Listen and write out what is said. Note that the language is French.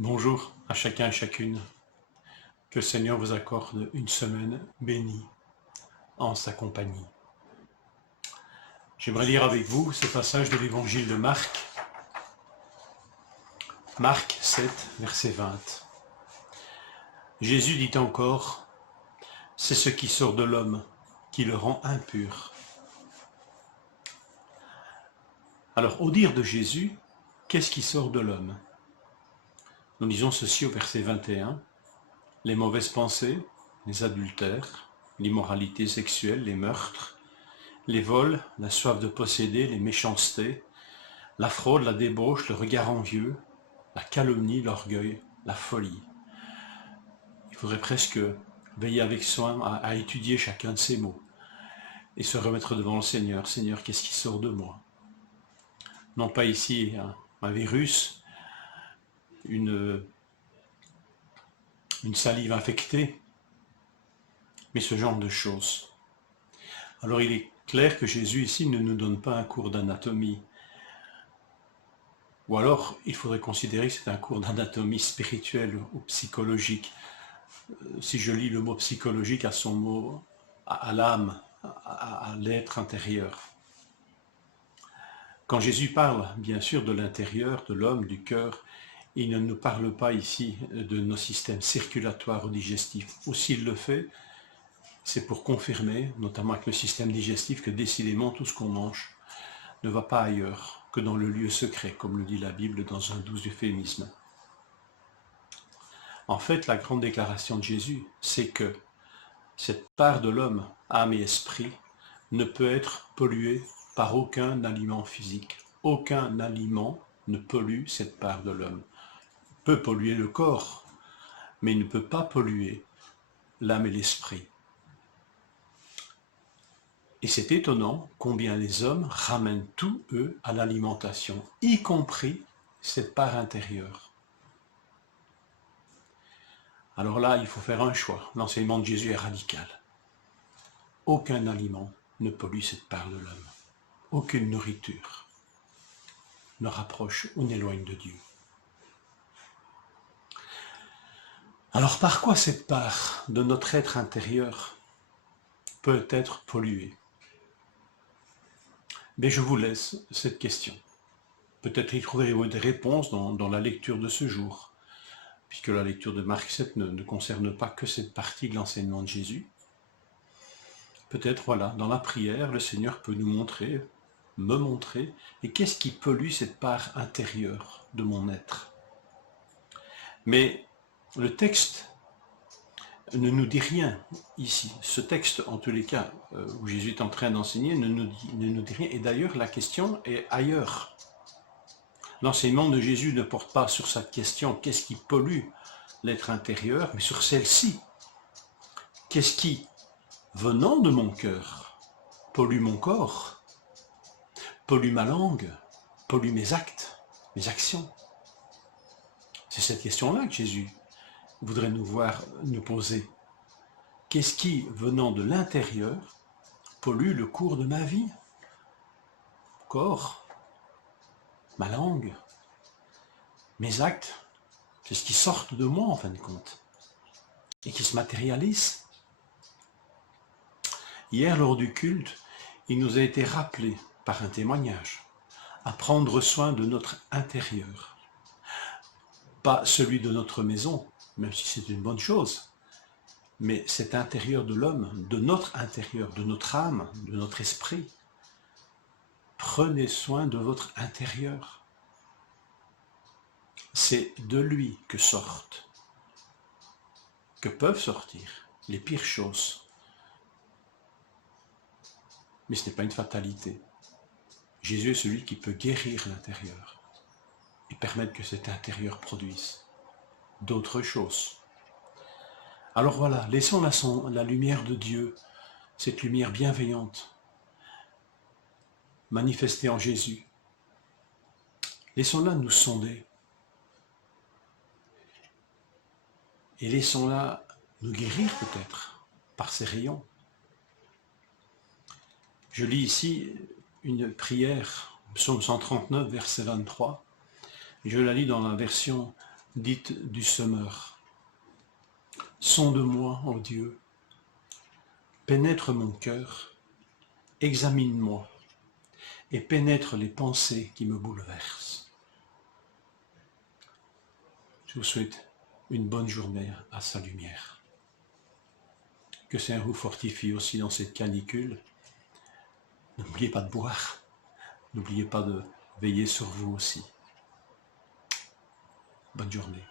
Bonjour à chacun et chacune. Que le Seigneur vous accorde une semaine bénie en sa compagnie. J'aimerais lire avec vous ce passage de l'évangile de Marc. Marc 7, verset 20. Jésus dit encore, « C'est ce qui sort de l'homme qui le rend impur. » Alors, au dire de Jésus, qu'est-ce qui sort de l'homme? Nous lisons ceci au verset 21. Les mauvaises pensées, les adultères, l'immoralité sexuelle, les meurtres, les vols, la soif de posséder, les méchancetés, la fraude, la débauche, le regard envieux, la calomnie, l'orgueil, la folie. Il faudrait presque veiller avec soin à étudier chacun de ces mots et se remettre devant le Seigneur. Seigneur, qu'est-ce qui sort de moi? Non pas ici un virus, une salive infectée, mais ce genre de choses. Alors il est clair que Jésus ici ne nous donne pas un cours d'anatomie. Ou alors il faudrait considérer que c'est un cours d'anatomie spirituelle ou psychologique. Si je lis le mot psychologique à son mot, à l'âme, à l'être intérieur. Quand Jésus parle, bien sûr, de l'intérieur, de l'homme, du cœur, il ne nous parle pas ici de nos systèmes circulatoires ou digestifs. Ou s'il le fait, c'est pour confirmer, notamment avec le système digestif, que décidément tout ce qu'on mange ne va pas ailleurs que dans le lieu secret, comme le dit la Bible dans un doux euphémisme. En fait, la grande déclaration de Jésus, c'est que cette part de l'homme, âme et esprit, ne peut être polluée par aucun aliment physique. Aucun aliment ne pollue cette part de l'homme. Il peut polluer le corps, mais il ne peut pas polluer l'âme et l'esprit. Et c'est étonnant combien les hommes ramènent tout, eux, à l'alimentation, y compris cette part intérieure. Alors là, il faut faire un choix. L'enseignement de Jésus est radical. Aucun aliment ne pollue cette part de l'homme. Aucune nourriture ne rapproche ou n'éloigne de Dieu. Alors par quoi cette part de notre être intérieur peut être polluée? Mais je vous laisse cette question. Peut-être y trouverez-vous des réponses dans la lecture de ce jour, puisque la lecture de Marc 7 ne concerne pas que cette partie de l'enseignement de Jésus. Peut-être, voilà, dans la prière, le Seigneur peut nous montrer, me montrer, et qu'est-ce qui pollue cette part intérieure de mon être. Mais le texte ne nous dit rien ici. Ce texte, en tous les cas, où Jésus est en train d'enseigner, ne nous dit rien. Et d'ailleurs, la question est ailleurs. L'enseignement de Jésus ne porte pas sur cette question, qu'est-ce qui pollue l'être intérieur, mais sur celle-ci. Qu'est-ce qui, venant de mon cœur, pollue mon corps, pollue ma langue, pollue mes actes, mes actions? C'est cette question-là que Jésus voudrait nous voir nous poser. Qu'est-ce qui, venant de l'intérieur, pollue le cours de ma vie? Mon corps, ma langue, mes actes, c'est ce qui sort de moi en fin de compte, et qui se matérialise. Hier, lors du culte, il nous a été rappelé, par un témoignage, à prendre soin de notre intérieur. Pas celui de notre maison, même si c'est une bonne chose, mais cet intérieur de l'homme, de notre intérieur, de notre âme, de notre esprit. Prenez soin de votre intérieur. C'est de lui que sortent, que peuvent sortir les pires choses. Mais ce n'est pas une fatalité. Jésus est celui qui peut guérir l'intérieur et permettre que cet intérieur produise d'autres choses. Alors voilà, laissons la lumière de Dieu, cette lumière bienveillante, manifestée en Jésus. Laissons-la nous sonder. Et laissons-la nous guérir peut-être par ses rayons. Je lis ici une prière, psaume 139, verset 23. Je la lis dans la version dite du semeur. Sonde-moi, ô Dieu, pénètre mon cœur, examine-moi et pénètre les pensées qui me bouleversent. Je vous souhaite une bonne journée à sa lumière. Que le Seigneur vous fortifie aussi dans cette canicule. N'oubliez pas de boire. N'oubliez pas de veiller sur vous aussi. Bonne journée.